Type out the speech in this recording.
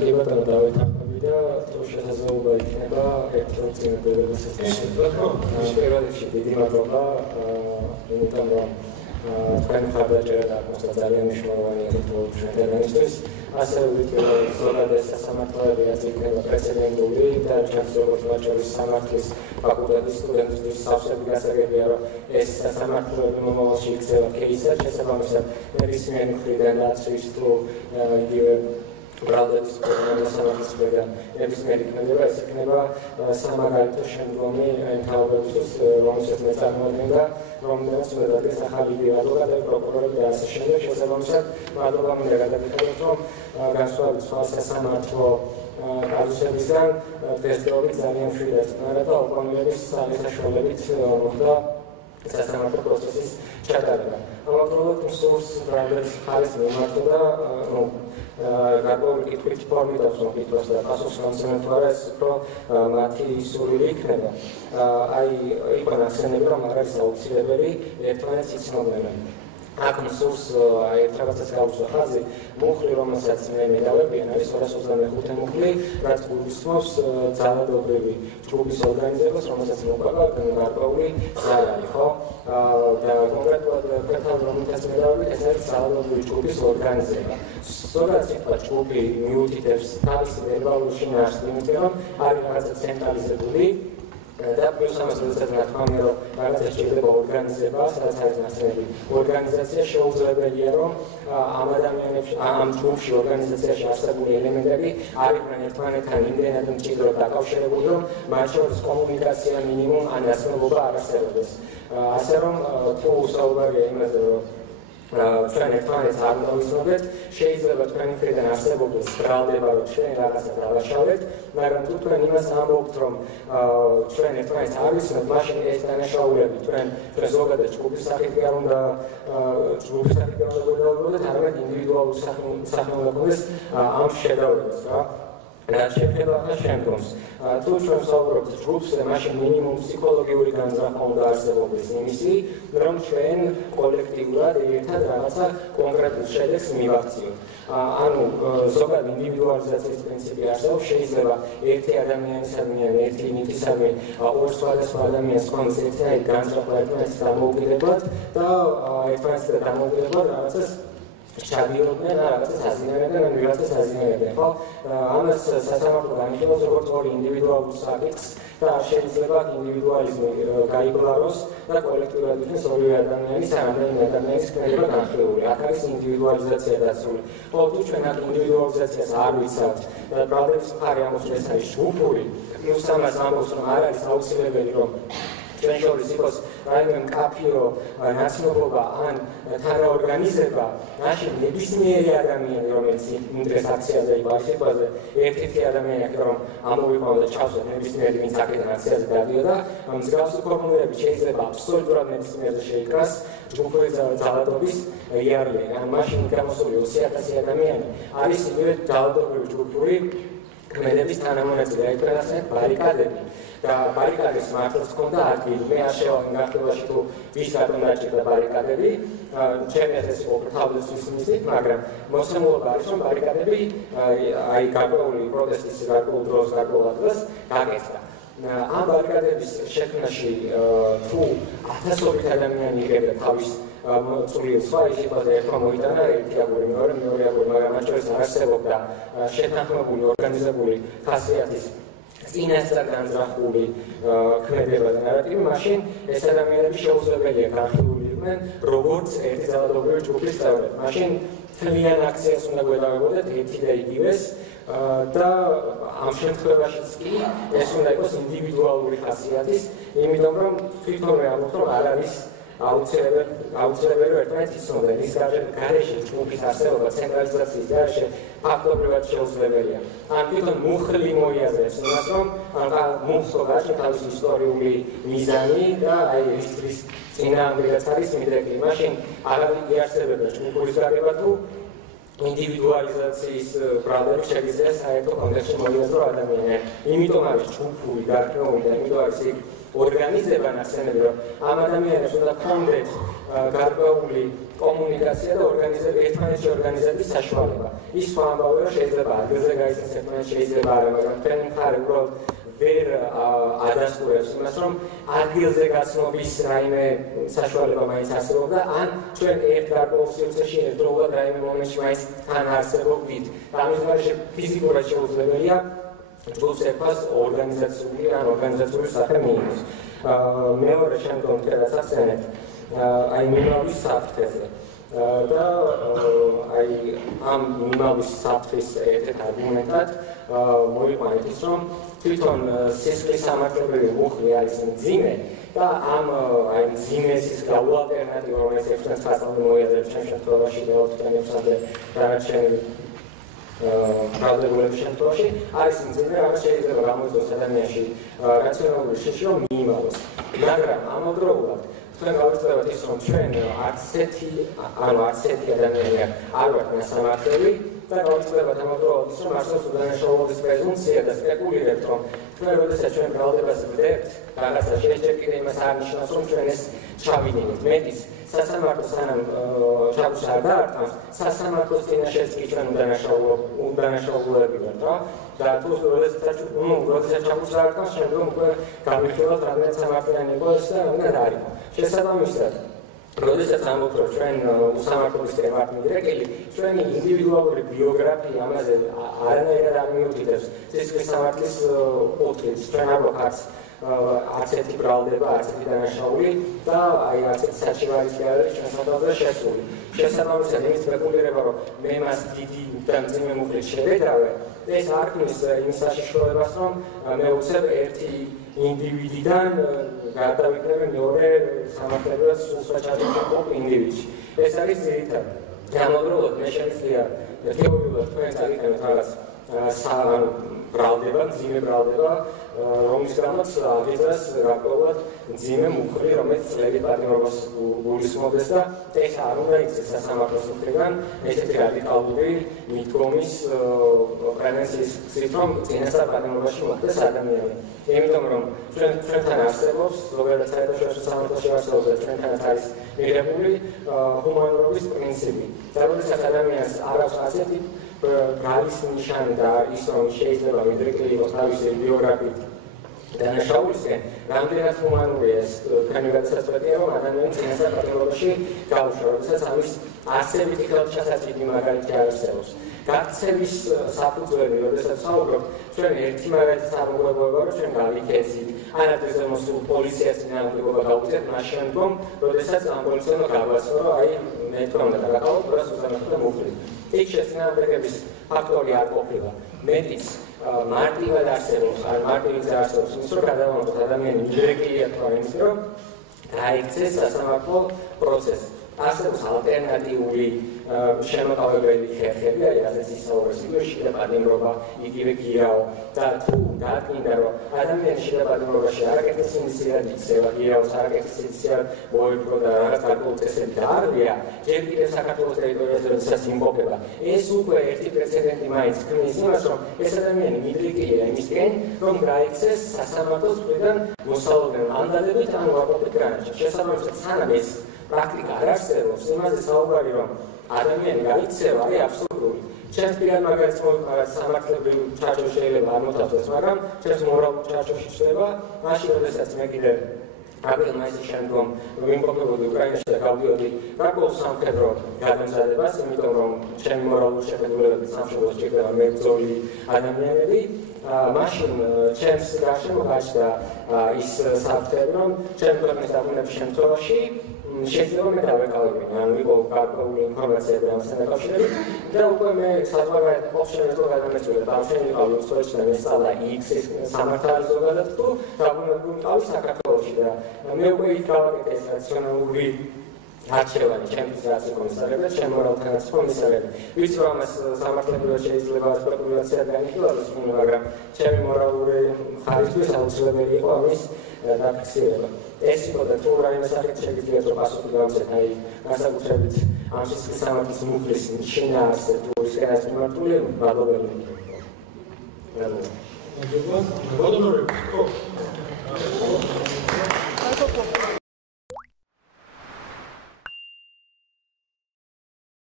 კი ბატონო დავეთანხმები და თუ შესაძლებლობა იქნება ერთ-ერთ წინადადებას ეცემა. პირველ რიგში დიდი მადლობა, იმიტომ რომ თქვენ მხარდაჭერა დაგმოსა ძალიან მნიშვნელოვანი ერთობლივისთვის. ასევე ვიტყვი ზოგადად სასამართლოები რაც იქნება პრეცედენტული და ჩემს როგორც ვაჭრობის სამართლის ფაკულტეტის სტუდენტების სავსები გასაგებია, რომ ეს სასამართლოები მომავალში იქცევა кейსად, შესაბამისად ნებისმიერი მხრიდან დაცვის თუ იგივე ბრალდების პროგრამის მხრიდან ნებისმიერი იქნება, ეს იქნება სამაგალითო შემდგომი მთავრობისთვის, რომელსაც მე წარმოადგენდა, რომელსაც გადადგეს ახალი ადვოკატები, პროკურორები და ასე შემდეგ. შესაბამისად, მადლობა მინდა გადაგიხადოთ, რომ განსხვავებით სხვა სასამართლო კაზუსებისგან დღესდღეობით ძალიან მშვიდად და ოპონენტების საშუალებით მოხდა სასამართლო პროცესის ჩატარება. ამავდროულად მსურს ბრალდების მხარეს მიმართო და გარკვეული კითხვით ფორმირებს მოკითხვას და პასუხს გამცემენ თუ არა, ეს უფრო მათი სურვილი იქნება. აი იყო ნახსენები, რომ არ არის აუცილებელი ერთმანეთს იცნობდნენ. აქ მსურს ერთ რაღაცას გავუსვა ხაზი, მუხლი, რომელსაც მე მედავებიან, არის 225 მუხლი, რაც გულისხმობს ძალადობრივი ჯგუფის ორგანიზებას, რომელსაც მოყვა გარკვეული ზარალი, ხო? და კონკრეტულად კერძალ რომელსაც მედავებით, ეს არის ძალადობრივი ჯგუფის ორგანიზება. ზოგადად სიტყვა ჯგუფი მიუთითებს თავისი ვერბალური შინაარსს, იმიტომ რომ არის რაღაცა ცენტრალიზებული და პლუს ამას როდესაც ნათქვამია, რომ რაღაცა შეიძლება ორგანიზება, სადაც არის ნახსენები ორგანიზაცია, შეუძლებელია, რომ ამ ადამიანებში, ამ ჯგუფში ორგანიზაციაში არსებული ელემენტები არიყვნენ ერთმანეთთან იმდენად მჭიდროდ დაკავშირებული, რომ მათ შორის კომუნიკაცია მინიმუმ ან ნაცნობობა არ არსებობდეს. ასე რომ თუ საუბარია იმაზე, რომ ჩვენ ერთმანეთს არ უნდა ვიცნობდეთ, შეიძლება თქვენი მხრიდან არსებობდეს ბრალდება, რომ ჩვენ რაღაცა დავაშალეთ, მაგრამ თუ თქვენ იმას ამბობთ, რომ ჩვენ ერთმანეთს არ ვიცნობთ, მაშინ ეს დანაშაულები თქვენ ზოგადად ჯგუფის სახით არ უნდა გვედაუბრუნდეთ, არამედ ინდივიდუალური სახით უნდა გქონდეს ამ შედავრებას, რა. რაც შეეხება ახლა შემდგომს. თუ ჩვენ ვსაუბრობთ ჯგუფზე, მაშინ მინიმუმ ფსიქოლოგიური განზრახვა უნდა არსებობდეს იმისი, რომ ჩვენ კოლექტიურად ერთად რაღაცა კონკრეტულ შედეგს მივახციოთ. ანუ ზოგადად ინდივიდუალიზაციის პრინციპი არსებობს, შეიძლება ერთი ადამიანისადმი ან ერთი ნივთისადმი ორ სხვადასხვა ადამიანს ჰქონდეს ერთიანი განზრახვა ერთმანეთის დამოუკიდებლად და ერთმანეთთან დამოუკიდებლად რაღაცას ჩადიოდნენ და რაღაცას აზიანებდნენ ან ვიღაცას აზიანებდნენ, ხო? ამას სასამართლო განიხილავს როგორც ორი ინდივიდუალურ საკითხს და არ შეიძლება ინდივიდუალიზმი გაიგლაროს და კოლექტიურად იქნეს ორივე ადამიანის ან რამდენიმე ადამიანის ქმედება განხილული. აქ არის ინდივიდუალიზაცია დაცული. ხოლო თუ ჩვენ აქ ინდივიდუალიზაციას არ ვიცავთ და ბრალდების მხარე ამბობს, რომ ეს არის ჯგუფური, პლუს ამას ამბობს, რომ არ არის აუცილებელი, რომ ჩვენ შორის იყოს რაიმე მკაფიო ნაცნობობა ან თანაორგანიზება, მაშინ ნებისმიერი ადამიანი, რომელიც იმ დღეს აქციაზე იყო, სიტყვაზე ერთ-ერთი ადამიანი აქ რომ ამოვიყვანო და ჩავსვათ ნებისმიერი, ვინც აქედან აქციაზე გადიოდა, მსგავსი ფორმულირები შეიძლება აბსოლუტურად ნებისმიერზე შეიკრას ჯგუფური ძალადობის იარლი. ან მაშინ გამოსული 20,000 ადამიანი არის იგივე ძალადობრივი ჯგუფური ქმედების თანამონაწილე. აი თქვენ ბარიკადები და ბარიკადის მართლაც ჰქონდა ადგილი. მე არ შევავი მართლობაში თუ ვის რატომ დაჭირდა ბარიკადები, ჩემი ეს იყო თავდაცვის მიზნით, მაგრამ მოსამულობა არის, რომ ბარიკადები აი გარკვეული პროტესტის გარკვეულ დროს, გარკვეულ ადგილას გაკეთდა. ამ ბარიკადების შექმნაში თუ ათასობით ადამიანი იღებდა თავის წვრილს, სხვა ისეთაზე ერთმა მოიტანა ერთი აგური, მეორე აგური, მაგრამ მათ შორის არ არსებობდა შეთანხმებული, ორგანიზებული ხასიათის წინასწარ განზრახული ქმედება და ნარატივი, მაშინ ეს ადამიანები შეუძლებელია განხილული იყვნენ როგორც ერთი ძალადობრივი ჯგუფის წევრები. მაშინ თლიან აქციას უნდა გვედავებოდეთ ერთი და იგივეს და ამ შემთხვევაშიც კი ეს უნდა იყოს ინდივიდუალური ხასიათის, იმიტომ რომ თვითონვე ამბობთ, რომ არ არის აუცილებელი ერთმანეთს იცნობდნენ. ის გარეშე ჯგუფის არსებობა ცენტრალიზაციის გარეშე ფაქტობრივად შეუძლებელია. ან თვითონ მუხლი მოიაზრებს იმას, რომ მუხლს გააჩნია თავისი ისტორიული მიზანი და აი ის წინააღმდეგაც არის მიდრეკილი. მაშინ არავინ იარსებებდა ჯგუფურის გაგება თუ ინდივიდუალიზაციის ბრალდები შეიძლება საერთო კონტექსტში მოიაზრო ადამიანები. იმიტომ არის ჯგუფური გარკვეული და იმიტომ არის იქ ორგანიზება ნახსენები, რომ ამ ადამიანებს უნდა ქონდეთ გარკვეული კომუნიკაცია და ერთმანეთში ორგანიზების საშუალება. ის სხვა ამბავი, რომ შეიძლება ადგილზე გაიცნოს ერთმანეთს, შეიძლება არა, მაგრამ თქვენი მხარე უბრალოდ ვერ ადასტურებს იმას, რომ ადგილზე გაცნობის რაიმე საშუალება მაინც არსებობდა, ან ჩვენ ერთ გარკვეულ სივრცეში ერთდროულად რაიმე მომენტში მაინც თან არსებობდით. ამის გარეშე ფიზიკურად შეუძლებელია ჯგუფს ერთმანეთს ორგანიზაციული სახე მიიღოს. მეორე შემდგომ რაც ახსენეთ, აი მიმავის საფრთხეზე. და აი ამ მიმავის საფრთხის ერთ-ერთ არგუმენტად მოიყვანეთ ის, რომ თვითონ სისხლის სამართლებრივი მუხლი არის მძიმე და ამ აი მძიმეს ის გაუალტერნატივა, რომელიც ერთმანეთს ხასავდა მოიაზრებს ჩემ შემთხვევაში და ოთხთანებსამდე დანარჩენი ბრალდებულების შემთხვევაში არის მძიმე, რაც შეიძლება გამოიწვიოს ადამიანში რაციონალური შიში, რომ მიიმალოს. მაგრამ ამავდროულად თქვენ გავიწევთ ის, რომ ჩვენ არც ერთი ადამიანი არ ვართ მასამართლებელი და გავიწევთ ამავდროულად ის, რომ არსებობს უდანაშაულობის პრეზუმპცია და სპეკულირებთ, რომ თქვენ როდესაც ჩვენ ბრალდებას ვდებთ, რაღაცა შეჭერ კიდე იმას არ ნიშნავს, რომ ჩვენ ეს ჩავიდინებთ. მეტიც სასამართლო სანამ ჩაბუს არ დაარტყამს, სასამართლოს წინაშეც კი ჩვენ უდანაშაულები ვართ, რა. და თუ როდესაც ჩაბუს არ დაარტყამს, შემდგომ უკვე გამიხილავთ, რამდენად სამართლიანი იყო ეს და რამდენად არ იყო. შესაბამისად, როდესაც ამბობთ, რომ ჩვენ უსამართლობისკენ ვართ მიდრეკილი, ჩვენი ინდივიდუალური ბიოგრაფია ამაზე არანაირად არ მიუთითებს სისხლის სამართლის კუთხით. ჩვენ არ გვაქვს არც ერთი ბრალდება, არც ერთი დანაშაული და აი არც ერთი საჩივარის კი არ არის ჩვენ სათავეზე შესული. შესაბამისად, იმის სპეკულირება, რომ მე მას დიდი და მძიმე მუხლით შევედავე, ეს არ ქმნის იმის საშიშროებას, რომ მე უცებ ერთი ინდივიდიდან გადავიქნები მეორე სამართლებრივად სხვა ჩაჭრილ ინდივიდში. ეს არის ძირითადი. ამავდროულად მე შემიძლია თეორიულად თქვენ წაგიკენოთ რაღაც ბრალდება, მძიმე ბრალდება, რომლის გამოც აღიძრას გარკვეულად მძიმე მუხლი, რომელიც წლებით პატიმრობას გულისხმობდეს და ეს არ უნდა იქცეს სასამართლოს მხრიდან ესეთი რადიკალური მიდგომის პრევენციის გზით, რომ წინასწარ პატიმრობაში მოხდეს ადამიანი. იმიტომ რომ ჩვენთან არსებობს, ზოგადად საერთაშორისო სამართლოში არსებობს და ჩვენთანაც არის მიღებული ჰუმანურობის პრინციპი. და როდესაც ადამიანს არ აქვს ასეთი ბრალის ნიშანი და ის რომ შეიძლება მიდრეკილი იყოს თავისი ბიოგრაფიით დანაშაულისკენ, რამდენად ჰუმანურია ეს თქვენი გადასაწყვეტია, რომ ადამიანი წინასწარ პატიმრობაში გაუშვა, როდესაც ამის არსებითი ხელჩასაწიდი მაგალითი არსებობს. გაქცევის საფუძველი, როდესაც საუბრობთ, ჩვენ ერთი მაგალითი სამოგებოება, რომ ჩვენ გავიქეცით, ან ადრეზე მოსულ პოლიციას წინააღმდეგობა გავუწევთ, მას შემდგომ, როდესაც ამ პოლიციელმა გაგვაცნო, რომ აი მე თქვენ უნდა დაგაკავოთ 225 მუხლით. იქ შეწინააღმდეგების ფაქტორი არ ყოფილა. მეტიც მარტივად არსებობს, ან მარტივად არსებობს ის, რომ გადავამოწოთ ადამიანი მიდრეკილია თქვა იმის, რომ გაიქცეს სასამართლო პროცესი. არსებობს ალტერნატიული შემოყალიბებელი ხერხები, აი ასეც ისაუბრეს იგივე და პატიმრობა, იგივე გირაო და თუ დადგინდა, რომ ადამიანი შიდა პატიმრობაში არაკეთე სინდისიერად იქცევა, გირაოს არაკეთე სინდისიერად მოიპყრო და რაღაც გარკვეული წესები დაარღვია, ჯერ კიდევ საქართველოს ტერიტორიაზე როდესაც იმყოფება. ეს უკვე ერთი პრეცედენტი მაინც ქმნის იმას, რომ ეს ადამიანი მიდრეკილია იმისკენ, რომ გაიქცეს სასამართლოს მხრიდან მოსალოდნელ ანდალებით ან უარყოფით გრანატში. შესაბამისად, სანამ ეს პრაქტიკა არ არსებობს, იმაზე საუბარი, რომ ადამიანი გაიქცევა, არის აბსურდული. ჩემს პირად მაგალითს მოვიყვანოთ, სამართლებრივ ჩარჩოში შეიძლება არ მოთავსდეს, მაგრამ ჩემს მორალურ ჩარჩოში ხდება, მაშინ როდესაც მე კიდე აპრილ-მაისის შემდგომ ვიმყოფებოდი უკრაინაში და გავდიოდი გარკვეულ სამხედრო გადამზადებას, იმიტომ რომ ჩემი მორალური შეხედულებებით სამშობლოში ჭირდება მებრძოლი ადამიანები. მაშინ ჩემს გარშემო გაჩნდა ის საფრთხე, რომ ჩემი ქვეყნის დაბრუნების შემთხვევაში შეიძლება მე დავეკავებინე, ან ვიყო გარკვეული ინფორმაციები ამასთან დაკავშირებით და უკვე მე საზღვარგარეთ ოფშენეთო გადამეწვია და დავშენიყავი უსწორეში და მესწავლა X-ის სამართალი ზოგადად თუ დაბრუნებულიყავი საქართველოში და მე უკვე იქ გავაკეთე ეს რაციონალური არჩევანი ჩემთვის რაც კომისარები, ჩემ მორალთანაც კომისარები. ვიცი რომ ამას სამართლებრივად შეიძლება სპეკულაციად განიხილავდეს, მაგრამ ჩემი მორალური ხარისთვის აუცილებელი იყო ამის დაფიქსირება. ეს იყო და თუ რაიმე სახით შეგიძლიათ რომ პასუხი გავცეთ, აი განსაკუთრებით ამ სისხლის სამართლის მუხლის შინაარსზე თუ ისე არის მიმართული მადლობელი. Gracias.